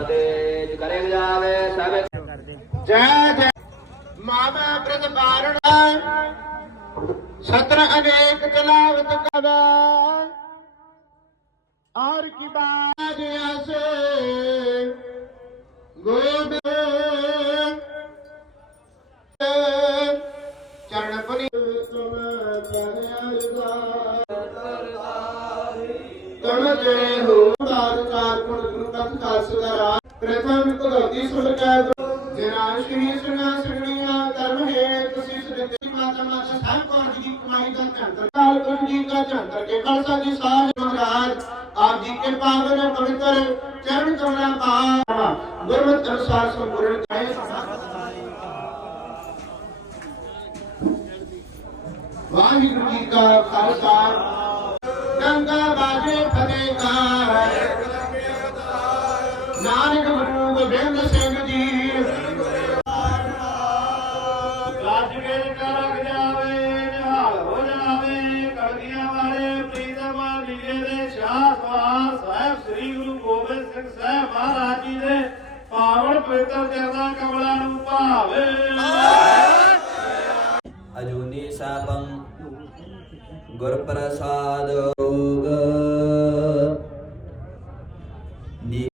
ਫਤਿਹ ਕਰੇ ਜਾਵੇ ਸਭ ਜੈ ਜੈ। ਮਾਮਾ ਬ੍ਰਤ ਬਾਰਣ ਸਤਰ ਅਨੇਕ ਚਲਾਵਤ ਕਵਾ ਆਰ ਕੀ ਬਾਜ ਆਸੇ। ਗੋਬਿੰਦ ਚਰਨ ਪਰੀ ਤੁਮ ਤਮ ਤੇ ਹੋ ਬਾਦ ਚਾਰ ਗੁਣ ਗੁਰੂ ਕਥ ਕਾਸ ਸੁਧਾਰਾ ਪ੍ਰਥਮ ਭਗਵਤੀ ਸੁਣ ਕੈ ਜਿਨਾ ਸ਼੍ਰੀ ਸੁਣਾ ਸੁਣੀਆਂ ਕਰਮ ਹੈ ਤੁਸੀਂ ਸੁਣਦੇ ਮਾਤਾ ਮਾਤਾ ਸਾਹਿਬ ਕੌਰ ਜੀ ਦੀ ਕਮਾਈ ਦਾ ਧੰਤਰ ਕਾਲ ਗੁਰੂ ਜੀ ਦਾ ਧੰਤਰ ਕੇ ਖਾਲਸਾ ਜੀ ਸਾਹਿਬ ਮਹਾਰਾਜ ਆਪ ਜੀ ਕੇ ਪਾਵਨ ਪਵਿੱਤਰ ਚਰਨ ਕਮਲਾ ਪਾ ਗੁਰਮਤਿ ਅਨੁਸਾਰ ਸੰਪੂਰਨ ਕਰੇ ਵਾਹਿਗੁਰੂ ਜੀ ਵਾਲੇ ਪ੍ਰੀਤਮ ਲੀਲੇ ਦੇ ਸ਼ਾਹ ਸਵਾਰ ਸਾਹਿਬ, ਸ੍ਰੀ ਗੁਰੂ ਗੋਬਿੰਦ ਸਿੰਘ ਸਾਹਿਬ ਮਹਾਰਾਜ ਜੀ ਦੇ ਪਾਵਨ ਪਵਿੱਤਰ ਚਰਨਾਂ ਕਮਲਾਂ ਨੂੰ ਭਾਵੇ। ਅਜੂਨੀ ਸਾਪੰ ਗੁਰ ਪ੍ਰਸਾਦ ਰੋਗ